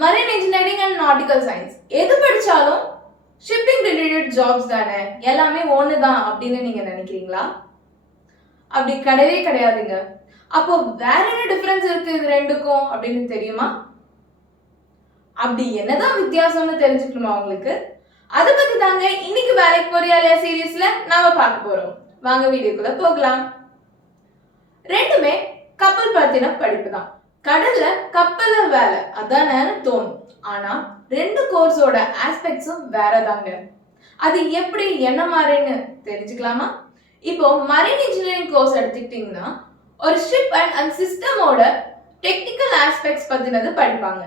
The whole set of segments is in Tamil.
Marine engineering and nautical science எது படிச்சாலும் ஷிப்பிங் ரிலேட்டட் ஜாப்ஸ் தானே, எல்லாமே ஒன்று தான் அப்படின்னு நீங்க நினைக்கிறீங்களா? அப்படி கிடையவே கிடையாதுங்க. அப்போ வேற என்ன டிஃபரன்ஸ் இருக்கு இது ரெண்டுக்கும் அப்படின்னு தெரியுமா? அப்படி என்னதான் வித்தியாசம்னு தெரிஞ்சுக்கணுமா உங்களுக்கு? அதை பத்தி தாங்க இன்னைக்கு வேலைக்கு போறியாலையா சீரீஸ்ல நாம பார்க்க போறோம். வாங்க வீடியோக்குள்ள போகலாம். ரெண்டுமே கப்பல் பத்தின படிப்பு தான். கடல்ல கப்பல்ல வேலை அதானு தோணும். ஆனா ரெண்டு கோர்ஸோட ஆஸ்பெக்ட்ஸும் வேறதாங்க. அது எப்படி என்ன மாதிரின்னு தெரிஞ்சுக்கலாமா? இப்போ மரைன் இன்ஜினியரிங் கோர்ஸ் எடுத்துக்கிட்டீங்கன்னா ஒரு ஷிப் அண்ட் சிஸ்டமோட டெக்னிக்கல் ஆஸ்பெக்ட்ஸ் பத்தினது படிப்பாங்க.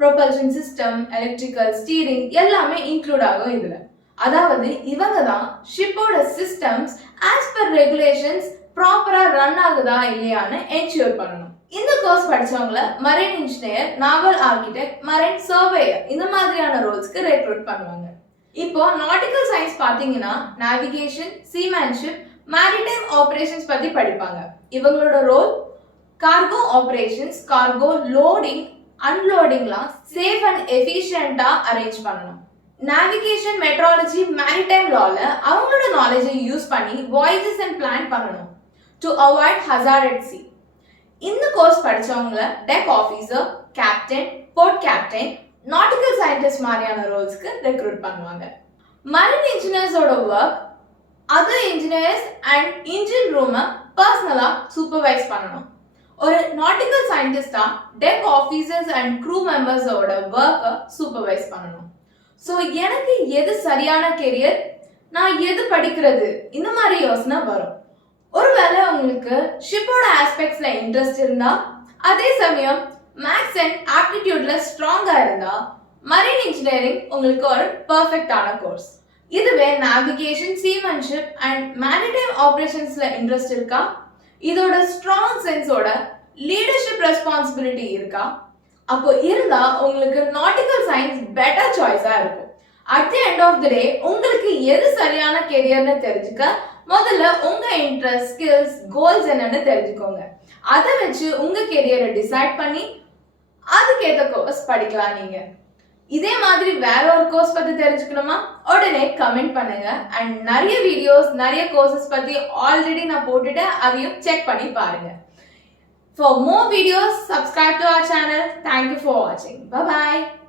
ப்ரொபல்ஷன் சிஸ்டம், எலக்ட்ரிக்கல், ஸ்டீரிங் எல்லாமே இன்க்ளூட் ஆகும் இதுல. அதாவது இவங்க தான் ஷிப்போட சிஸ்டம்ஸ் ஆஸ் பர் ரெகுலேஷன்ஸ் ப்ராப்பரா ரன் ஆகுதா இல்லையான்னு என்ஷூர் பண்ணணும். இந்த கோர்ஸ் படிச்சவங்கள marine engineer, naval architect, marine surveyor இந்த மாதிரியான ரோல்ஸ்க்கு ரெக்ரூட் பண்ணுவாங்க. இப்போ நாட்டிக்கல் சயின்ஸ் பாத்தீங்கன்னா நேவிகேஷன், சீமேன்ஷிப், மேரிடைம் ஆபரேஷன்ஸ் பத்தி படிப்பாங்க. இவங்களோட role cargo operations, cargo loading, அன்லோடிங்லாம் சேஃப் அண்ட் எஃபிஷியண்டா அரேஞ்ச் பண்ணணும். நேவிகேஷன், மெட்ராலஜி, மேரிடைம் லால அவங்களோட நாலேஜை யூஸ் பண்ணி வாய்ஸஸ் அண்ட் பிளான் பண்ணணும் to avoid hazard at sea. இந்த கோர்ஸ் படிச்சவங்கள deck officer, captain, port captain, nautical scientist மாதிரியான ரோல்ஸ்க்கு ரெக்ரூட் பண்ணுவாங்க. மரைன் இன்ஜினியர்ஸோட work other engineers and engine ரூமை பர்சனலா சூப்பர்வைஸ் பண்ணணும். ஒரு நாட்டிக்கல் சயின்டிஸ்டா டெக் ஆஃபீஸர்ஸ் அண்ட் க்ரூ மெம்பர்ஸோட ஒர்க்கை சூப்பர்வைஸ் பண்ணணும். ஸோ எனக்கு எது சரியான கெரியர், நான் எது படிக்கிறது, இந்த மாதிரி யோசனை வரும். ஒருவேளை உங்களுக்கு ஷிப்போட ஆஸ்பெக்ட்ஸ்ல இன்ட்ரெஸ்ட் இருந்தா, அதே சமயம் மேக்ஸ் அண்ட் ஆப்டிடியூட்ல ஸ்ட்ராங்கா இருந்தா மரைன் இன்ஜினியரிங் உங்களுக்கு ஒரு பெர்ஃபெக்டான கோர்ஸ். இதுவே நேவிகேஷன், சீமன்ஷிப் அண்ட் மேரிடைம் ஆபரேஷன்ஸ்ல இன்ட்ரெஸ்ட் இருக்கா, இதோட ஸ்ட்ராங் சென்ஸோட லீடர்ஷிப் ரெஸ்பான்சிபிலிட்டி இருக்கா, அப்போ இருந்தா உங்களுக்கு நாட்டிக்கல் சயின்ஸ் பெட்டர் சாய்ஸா இருக்கும். At the end of the day உங்களுக்கு எது சரியான கெரியர்னு தெரிஞ்சுக்க முதல்ல உங்க இன்ட்ரெஸ்ட், ஸ்கில்ஸ், கோல்ஸ் என்னன்னு தெரிஞ்சுக்கோங்க. அதை வச்சு உங்க கெரியரை டிசைட் பண்ணி அதுக்கேற்ற கோர்ஸ் படிக்கலாம். நீங்க இதே மாதிரி வேற ஒரு கோர்ஸ் பத்தி தெரிஞ்சுக்கணுமா, உடனே கமெண்ட் பண்ணுங்க. அண்ட் நிறைய வீடியோஸ், நிறைய கோர்சஸ் பத்தி ஆல்ரெடி நான் போட்டுட்டேன், அதையும் செக் பண்ணி பாருங்க. For more videos, subscribe to our channel. Thank you for watching. Bye bye.